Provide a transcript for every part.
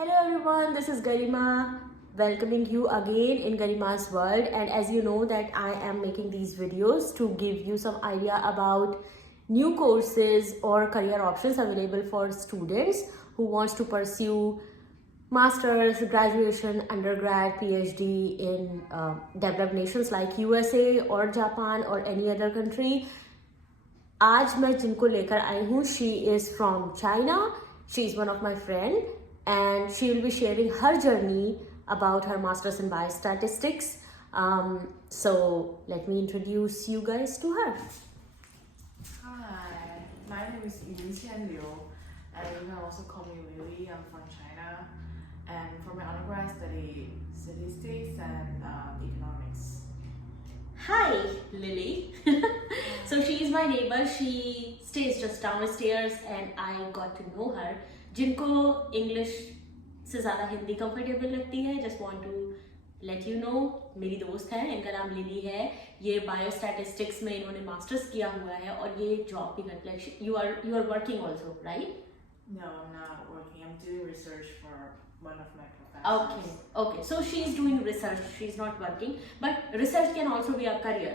Hello everyone, this is Garima welcoming you again in Garima's world. And as you know that I am making these videos to give you some idea about new courses or career options available for students who wants to pursue masters, graduation, undergrad, PhD in developed nations like USA or Japan or any other country. आज मैं जिनको लेकर आई हूँ she is from China. She is one of my friend and she will be sharing her journey about her masters in biostatistics. So let me introduce you guys to her. Hi, my name is Yunqian Liu, and you can also call me Lily. I'm from China, and for my undergrad, I study statistics and economics. Hi Lily. So she is my neighbor. She stays just downstairs and I got to know her. जिनको English से ज़्यादा Hindi comfortable लगती है, just want to let you know, मेरी दोस्त है, इनका नाम लिली है. ये Biostatistics में इन्होंने masters किया हुआ है और ये job भी करती है. You are working also, right? No, I'm not working. I'm doing research for one of my professors. Okay. So she's doing research. She's not working, but research can also be a career.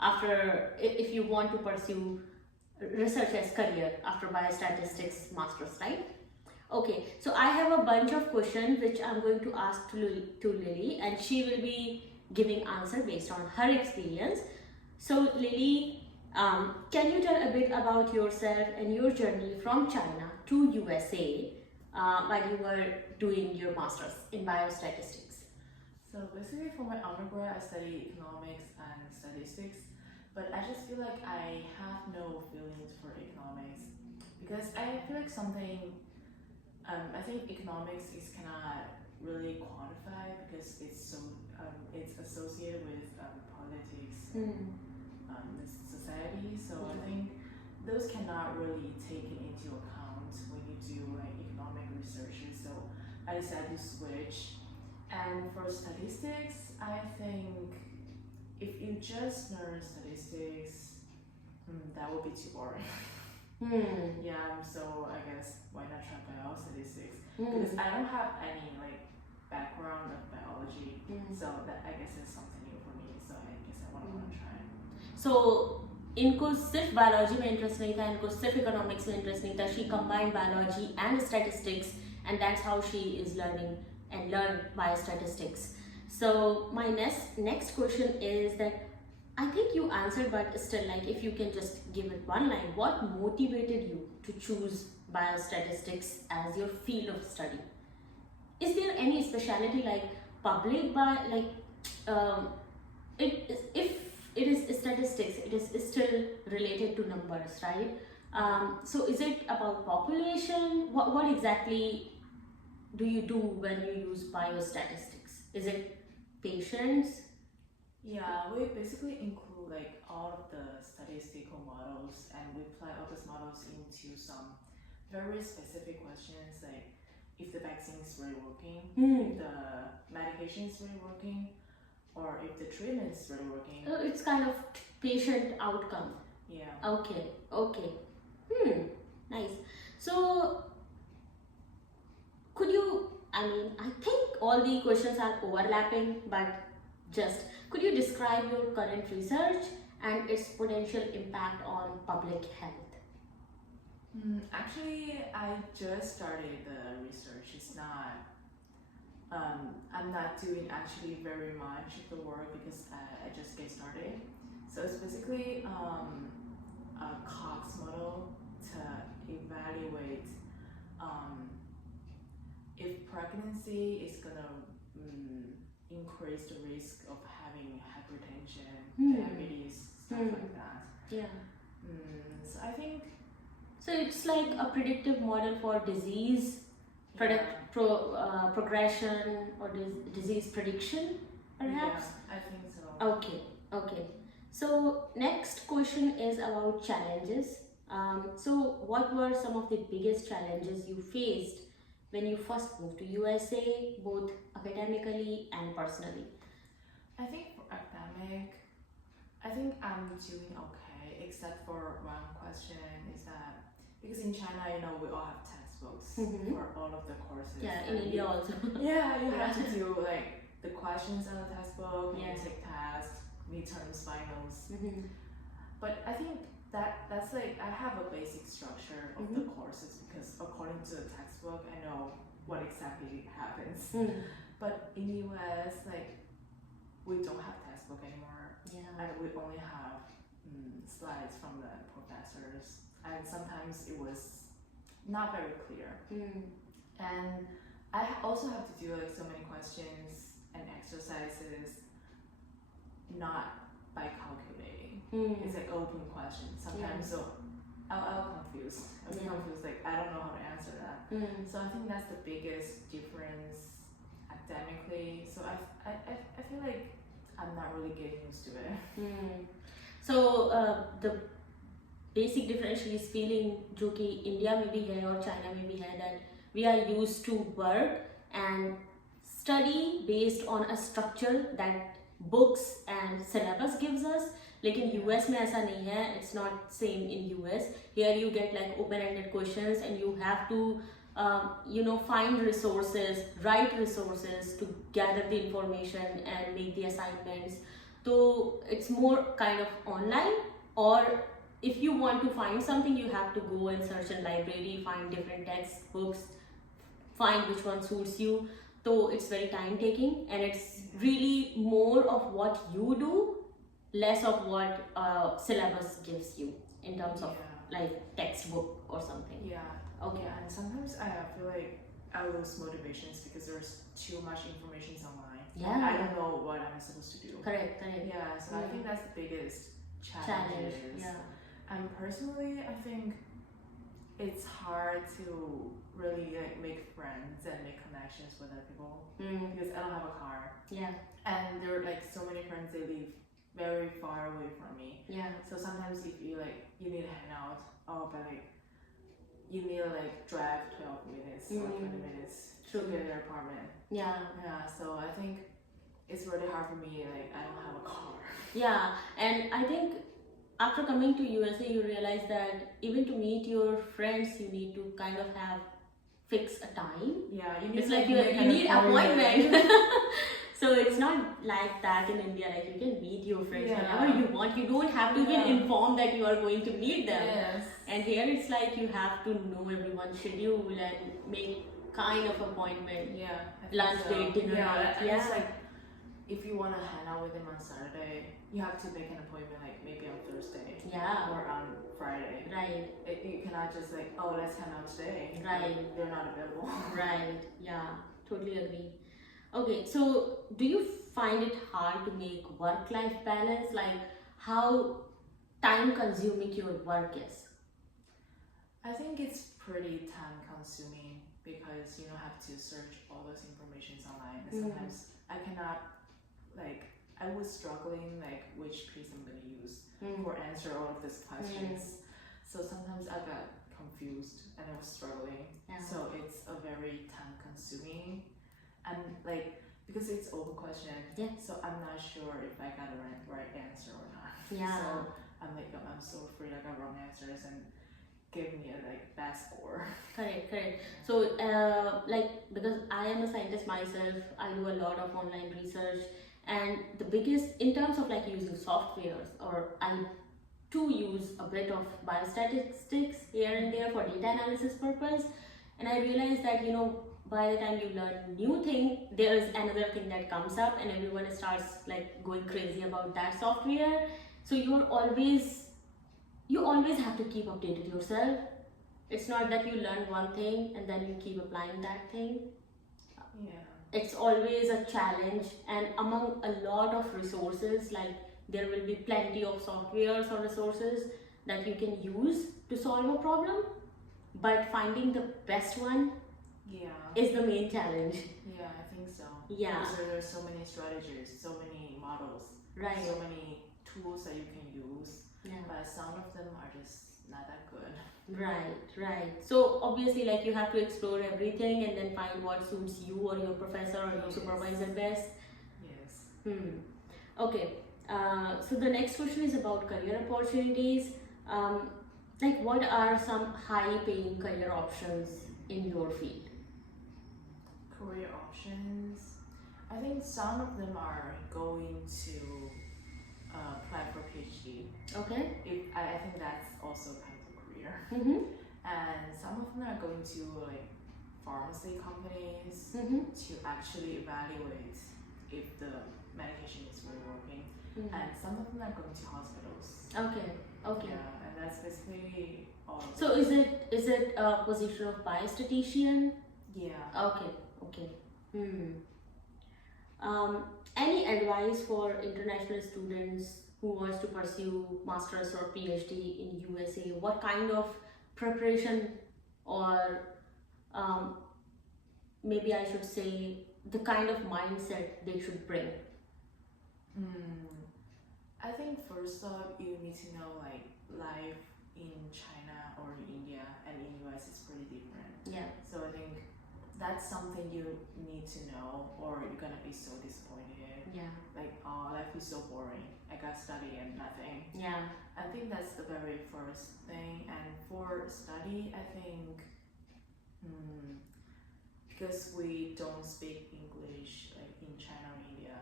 After, if you want to pursue research as career after biostatistics masters, right? Okay. So I have a bunch of questions which I'm going to ask to Lily, and she will be giving answer based on her experience. So Lily, can you tell a bit about yourself and your journey from China to USA while you were doing your masters in biostatistics? So basically, for my undergrad, I study economics and statistics, but I just feel like I have no feelings for economics because I feel like something. I think economics is cannot really quantify because it's it's associated with politics. The society, so I think those cannot really take it into account when you do like economic research. So I decided to switch. And for statistics, I think if you just learn statistics, that would be too boring. Yeah, so I guess why not try biostatistics? Because I don't have any like background of biology, so that I guess is something new for me. So I guess I want to try. So इनको सिर्फ biology में interest नहीं था, इनको सिर्फ economics में interest नहीं था. She combined biology and statistics, and that's how she is learning and learn biostatistics. So my next question is that I think you answered, but still, like, if you can just give it one line, what motivated you to choose biostatistics as your field of study? Is there any specialty like public if it is statistics, it is still related to numbers, right? So is it about population? What exactly do you do when you use biostatistics? Is it patients? Yeah, we basically include like all of the statistical models and we apply all those models into some very specific questions like if the vaccine is really working, if the medication is really working, or if the treatment is really working. It's kind of patient outcome. Yeah. Okay. Nice. So could you, I mean, I think all the questions are overlapping, but just could you describe your current research and its potential impact on public health? Actually, I just started the research. It's not, I'm not doing actually very much of the work because I just get started. So it's basically a Cox model to evaluate if pregnancy is gonna increase the risk of having hypertension, diabetes, stuff like that. Yeah. So I think. So it's like a predictive model for disease, progression or disease prediction, perhaps? Yeah, I think so. Okay. So next question is about challenges. So what were some of the biggest challenges you faced when you first moved to USA, both academically and personally? I think for academic, I think I'm doing okay, except for one question is that because in China, we all have textbooks. textbooks Mhm. for all of the courses. Yeah, in And India also. yeah, you have to do like the questions on the textbook, Yeah. you take tests, midterms, finals. Mhm. But I think that's like I have a basic structure of the courses because according to the textbook, I know what exactly happens. Mm. But in the US, like we don't have textbook anymore, Yeah. and we only have slides from the professors, and sometimes it was not very clear. Mm. And I also have to do like so many questions and exercises, not by calculating. Mm. It's like open questions. Sometimes so I'll confuse. I'll be confused, like I don't know how to answer that. Mm. So I think that's the biggest difference academically. So I feel like I'm not really getting used to it. Mm. So the basic difference is feeling जो कि India में भी है और China में भी है that we are used to work and study based on a structure that books and syllabus gives us. लेकिन US में ऐसा नहीं है. It's not same in US. Here you get like open-ended questions and you have to find resources, write resources to gather the information and make the assignments. So it's more kind of online, or if you want to find something, you have to go and search in library, find different textbooks, find which one suits you. So it's very time taking and it's really more of what you do, less of what syllabus gives you in terms of like textbook or something. Yeah. Okay. Yeah, and sometimes I feel like I lose motivations because there's too much information online. Yeah. I don't know what I'm supposed to do. Correct. Yeah, so I think that's the biggest Challenge. Yeah. And personally, I think it's hard to really like make friends and make connections with other people because I don't have a car. Yeah. And there are like so many friends, they live very far away from me. Yeah. So sometimes if you need to hang out, but like you need to like drive 12 minutes or 20 minutes to get their apartment. Yeah. Yeah, so I think it's really hard for me, like I don't have a car. Yeah, and I think after coming to USA, you realize that even to meet your friends, you need to kind of have fix a time. Yeah, you need it's to like make you need appointment. So it's not like that in India. Like you can meet your friends whenever you want. You don't have to even inform that you are going to meet them. Yes. And here it's like you have to know everyone's schedule and make kind of appointment. Yeah. Lunch date, dinner date. It's like if you want to hang out with them on Saturday, you have to make an appointment like maybe on Thursday. Yeah. Or on Friday. Right. You cannot just like, oh, let's hang out today. Right. They're not available. Right. Yeah. Totally agree. Okay. So, do you find it hard to make work-life balance? Like, how time-consuming your work is? I think it's pretty time-consuming because you have to search all those informations online. And sometimes I cannot, like, I was struggling like which piece I'm gonna use for answer all of these questions. So sometimes I got confused and I was struggling. Yeah. So it's a very time-consuming, and like because it's open question. Yeah. So I'm not sure if I got the right answer or not. Yeah. So I'm so afraid I got wrong answers and give me a like bad score. Correct. So like because I am a scientist myself, I do a lot of online research, and the biggest in terms of like using softwares, or I too use a bit of biostatistics here and there for data analysis purpose, and I realized that by the time you learn new thing, there is another thing that comes up and everyone starts like going crazy about that software. So you always have to keep updated yourself. It's not that you learn one thing and then you keep applying that thing. Yeah. It's always a challenge, and among a lot of resources, like there will be plenty of softwares or resources that you can use to solve a problem, but finding the best one is the main challenge. Yeah, I think so. Yeah. Because there's so many strategies, so many models, Right. so many tools that you can use, Yeah. but some of them are just not that good. Right. So obviously, like you have to explore everything and then find what suits you or your professor or your supervisor best. Yes. Okay. So the next question is about career opportunities. Like, what are some high-paying career options in your field? Career options. I think some of them are going to apply for PhD. Okay. I think that's also kind of a career. Mm-hmm. And some of them are going to like pharmacy companies Mm-hmm. to actually evaluate if the medication is really working. Mm-hmm. And some of them are going to hospitals. Okay. Okay. Yeah, and that's basically all of So it. is it a position of biostatistician? Yeah. Okay. Okay. Any advice for international students who wants to pursue masters or PhD in USA? What kind of preparation, or maybe I should say the kind of mindset they should bring? I think first off, you need to know like life in China or in India and in US is pretty different. Yeah. So I think that's something you need to know, or you're gonna be so disappointed. Yeah. Like, oh, life is so boring. I got study and nothing. Yeah. I think that's the very first thing. And for study, I think because we don't speak English like in China or India,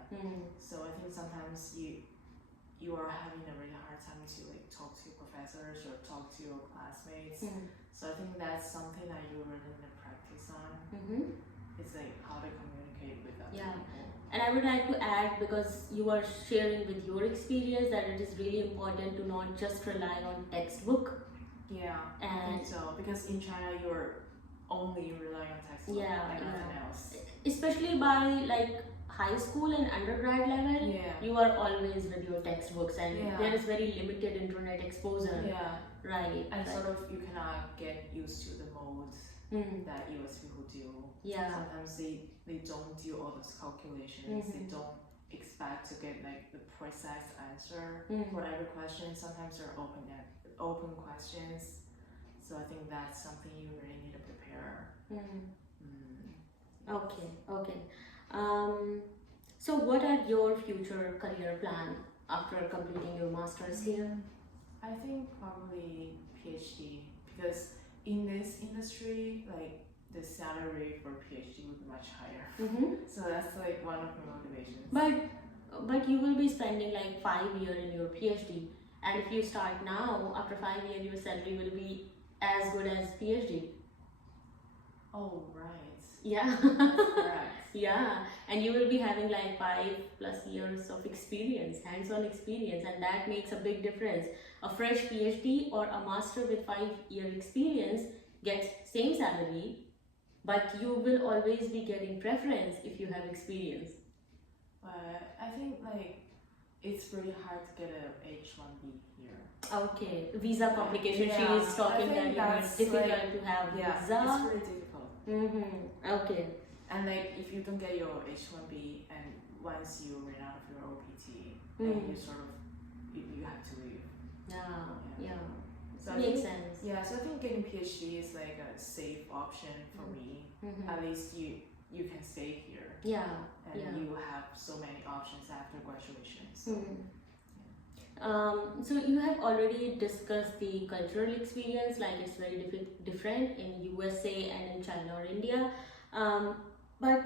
so I think sometimes you are having a really hard time to like talk to your professors or talk to your classmates. So I think that's something that you really need to practice on. It's like how to communicate with other Yeah. people. And I would like to add, because you are sharing with your experience, that it is really important to not just rely on textbook. Yeah, I And think so. Because in China, you're only relying on textbook and nothing else. especially by like high school and undergrad level, Yeah. you are always with your textbooks, and Yeah. there is very limited internet exposure. Yeah, Right. and right. sort of you cannot get used to the mode that US people do. Yeah. Sometimes they don't do all those calculations. They don't expect to get like the precise answer for every question. Sometimes they're open questions. So I think that's something you really need to prepare. Okay. Okay. So what are your future career plan after completing your masters here? I think probably PhD, because in this industry, like the salary for PhD would be much higher. So that's like one of the motivations. But you will be spending like 5 years in your PhD, and if you start now, after 5 years, your salary will be as good as PhD. Oh, right. Yeah. That's correct. Yeah, and you will be having like 5+ years of experience, hands-on experience, and that makes a big difference. A fresh PhD or a master with 5-year experience gets same salary, but you will always be getting preference if you have experience. But I think like it's pretty hard to get a H1B here. Okay, visa complication. Yeah, She is talking I think that it's that's difficult like- to have Yeah, visa. it's pretty difficult. Okay. And like if you don't get your H1B and once you run out of your OPT, then you sort of you have to leave. Yeah. So I Makes think, sense. yeah, so I think getting PhD is like a safe option for me. At least you can stay here Yeah. and you have so many options after graduation. So So you have already discussed the cultural experience, like it's very different in USA and in China or India. But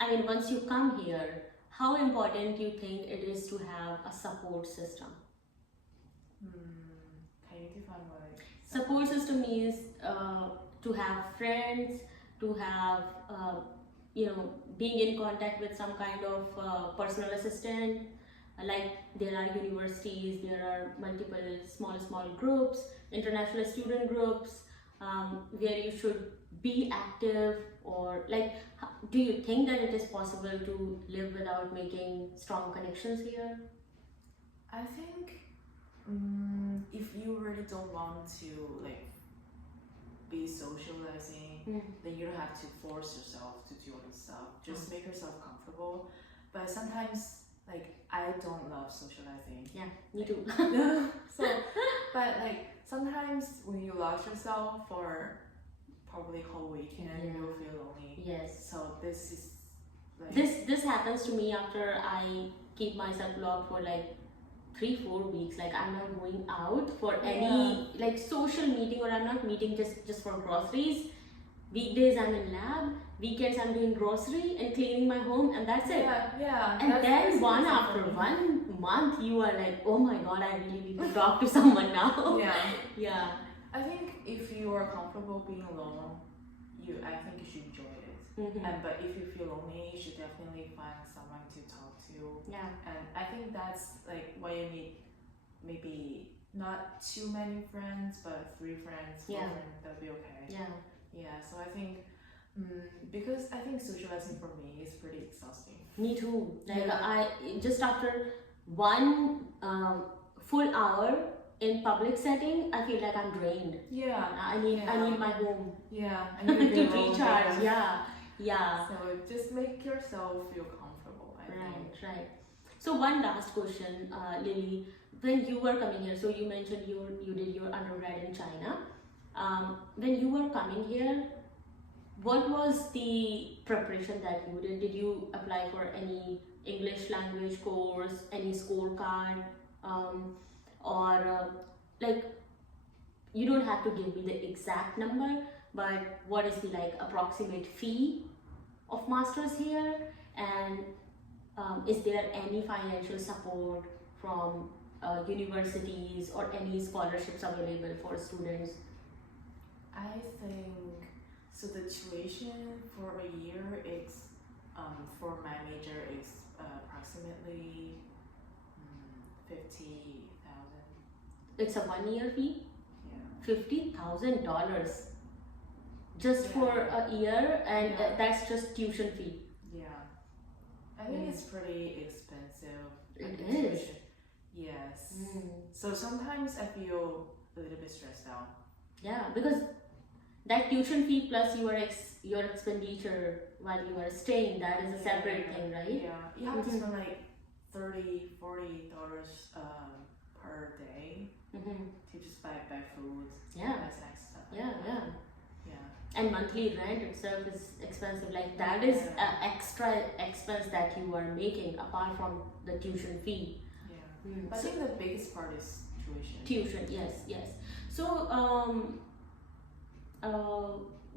I mean, once you come here, how important do you think it is to have a support system? Can you define what Support system means to have friends, to have being in contact with some kind of personal assistant. Like there are universities, there are multiple small groups, international student groups, where you should be active, or like, do you think that it is possible to live without making strong connections here? I think if you really don't want to like be socializing, then you don't have to force yourself to do all this stuff. Just make yourself comfortable. But sometimes, like, I don't love socializing. Yeah, me too. So, but like sometimes when you lock yourself for probably whole weekend, you'll feel lonely. Yes. So this is like This happens to me after I keep myself locked for like 3-4 weeks. Like I'm not going out for any like social meeting, or I'm not meeting just for groceries. Weekdays I'm in lab, weekends I'm doing grocery and cleaning my home, and that's it. Yeah. And then that's one easy after for me. 1 month, you are like, oh my god, I really need to talk to someone now. Yeah. Yeah. I think if you are comfortable being alone, I think you should enjoy it. Mm-hmm. But if you feel lonely, you should definitely find someone to talk to. Yeah. And I think that's like why you need maybe not too many friends, but 3 friends, 4 Yeah. friends, that'll be okay. Yeah. Yeah, so I think because I think socializing for me is pretty exhausting. Me too. Like Yeah. I just after one full hour in public setting, I feel like I'm drained. Yeah. I need my home Yeah. I to need to be alone, recharge. yeah. Yeah. So just make yourself feel comfortable, I think. Right. So one last question, Lily. When you were coming here, so you mentioned you did your undergrad in China. When you were coming here, what was the preparation that you did? Did you apply for any English language course, any scorecard, or like you don't have to give me the exact number, but what is the like approximate fee of masters here, and is there any financial support from universities or any scholarships available for students? I think so. The tuition for a year is for my major is approximately 50,000. It's a 1 year fee, Yeah. $50,000 just for a year, and Yeah. that's just tuition fee. Yeah. I think it's pretty expensive. It the is. tuition. Yes. So sometimes I feel a little bit stressed out. Yeah, because that tuition fee plus your expenditure while you are staying, that is a separate thing, right? Yeah. You have to spend like $30-$40 per day to just buy food. Yeah. And snacks stuff. Yeah. Yeah. And monthly rent itself is expensive. Like that is an extra expense that you are making apart from the tuition fee. Yeah. But I think the biggest part is tuition. Tuition, yes. So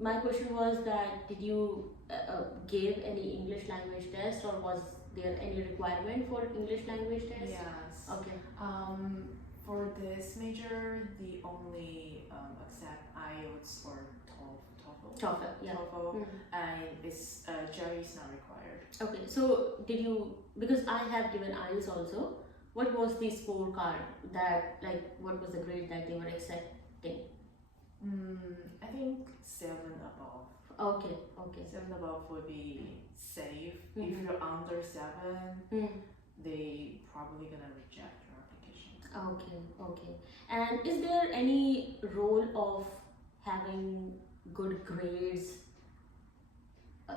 my question was that did you give any English language test, or was there any requirement for English language test? Yes. Okay. For this major, they only accept IELTS or TOEFL. TOEFL, yeah. TOEFL, and it's GRE is not required. Okay, so did you, because I have given IELTS also, what was the scorecard that, like, what was the grade that they were accepting? I think 7 above. Okay. 7 above would be safe. If you're under 7, they probably gonna reject your application. Okay. And is there any role of having good grades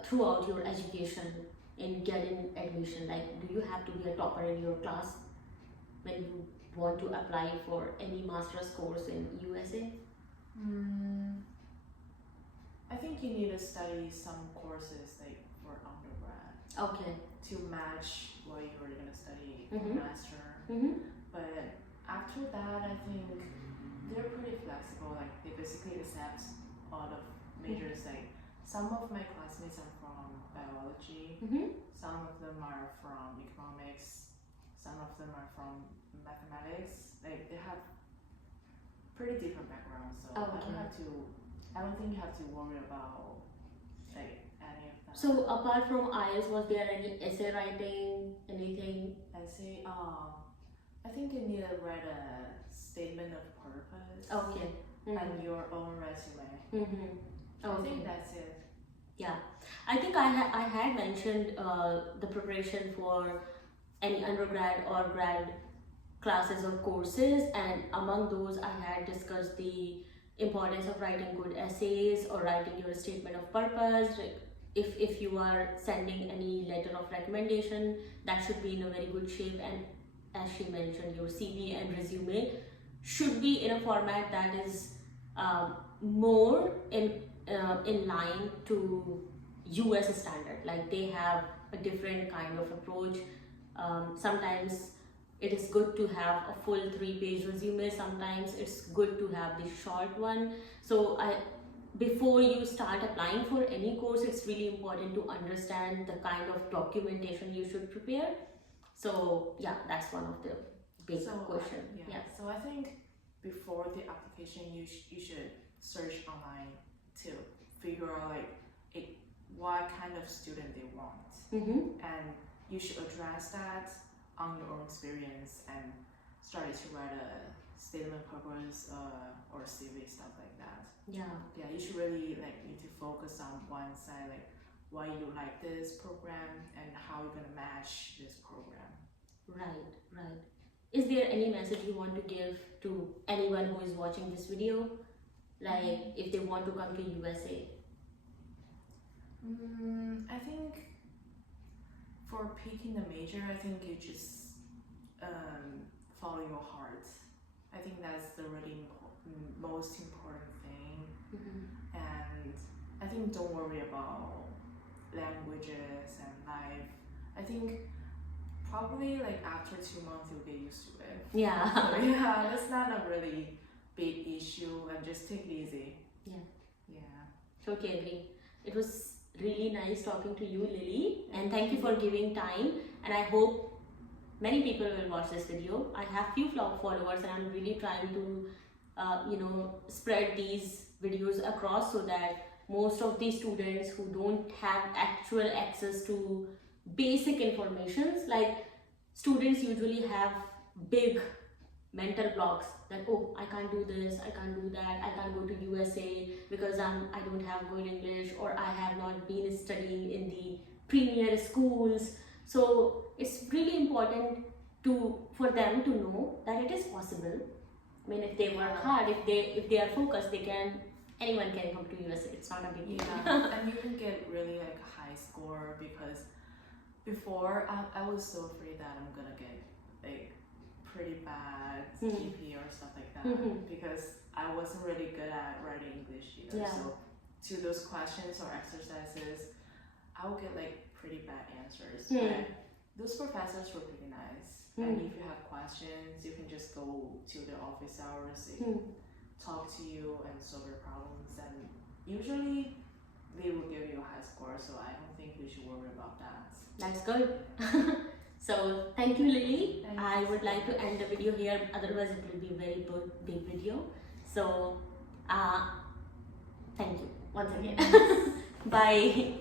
throughout your education in getting admission? Like, do you have to be a topper in your class when you want to apply for any master's course in USA? I think you need to study some courses like for undergrad. Okay. To match what you were gonna study for master. But after that, I think they're pretty flexible. Like they basically accept a lot of majors. Like some of my classmates are from biology. Some of them are from economics. Some of them are from mathematics. Like they have pretty different backgrounds. So I don't think you have to worry about like any of that. So apart from IELTS, was there any essay writing, anything? Essay, I think you need to write a statement of purpose. Okay. And your own resume. I think that's it. Yeah, I think I had mentioned the preparation for any undergrad or grad classes or courses, and among those I had discussed the importance of writing good essays or writing your statement of purpose. If you are sending any letter of recommendation, that should be in a very good shape, and as she mentioned, your CV and resume should be in a format that is more in line to US standard. Like they have a different kind of approach. Sometimes it is good to have a full 3-page resume. Sometimes it's good to have the short one. So before you start applying for any course, it's really important to understand the kind of documentation you should prepare. So yeah, that's one of the big question. So I think before the application, you should search online to figure out what kind of student they want, and you should address that on your own experience and start to write a statement purpose or CV, stuff like that. Yeah, you should really need to focus on one side, why you like this program and how you're gonna match this program. Right. Is there any message you want to give to anyone who is watching this video, if they want to come to USA? I think for picking the major, I think you just follow your heart. I think that's the really most important thing. And I think don't worry about languages and life. I think probably after 2 months you'll get used to it. Yeah. So, yeah, that's not a really big issue, and just take it easy. Yeah. Totally agree. It was really nice talking to you, Lily, and thank you for giving time, and I hope many people will watch this video. I have few followers and I'm really trying to spread these videos across so that most of these students who don't have actual access to basic informations, students usually have big mental blocks that, oh, I can't do this, I can't do that, I can't go to USA because I don't have good English, or I have not been studying in the premier schools. So it's really important for them to know that it is possible. I mean, if they work hard, if they are focused, anyone can come to USA. It's not a big deal. And you can get really a high score, because before I was so afraid that I'm gonna get pretty bad GPA or stuff like that, because I wasn't really good at writing English either. So to those questions or exercises, I would get pretty bad answers. But those professors were pretty nice. And if you have questions, you can just go to the office hours, they talk to you and solve your problems, and usually they will give you a high score, so I don't think you should worry about that. That's good. So thank you, Lily. I would like to end the video here, otherwise it will be a very big video. So thank you once again. Bye.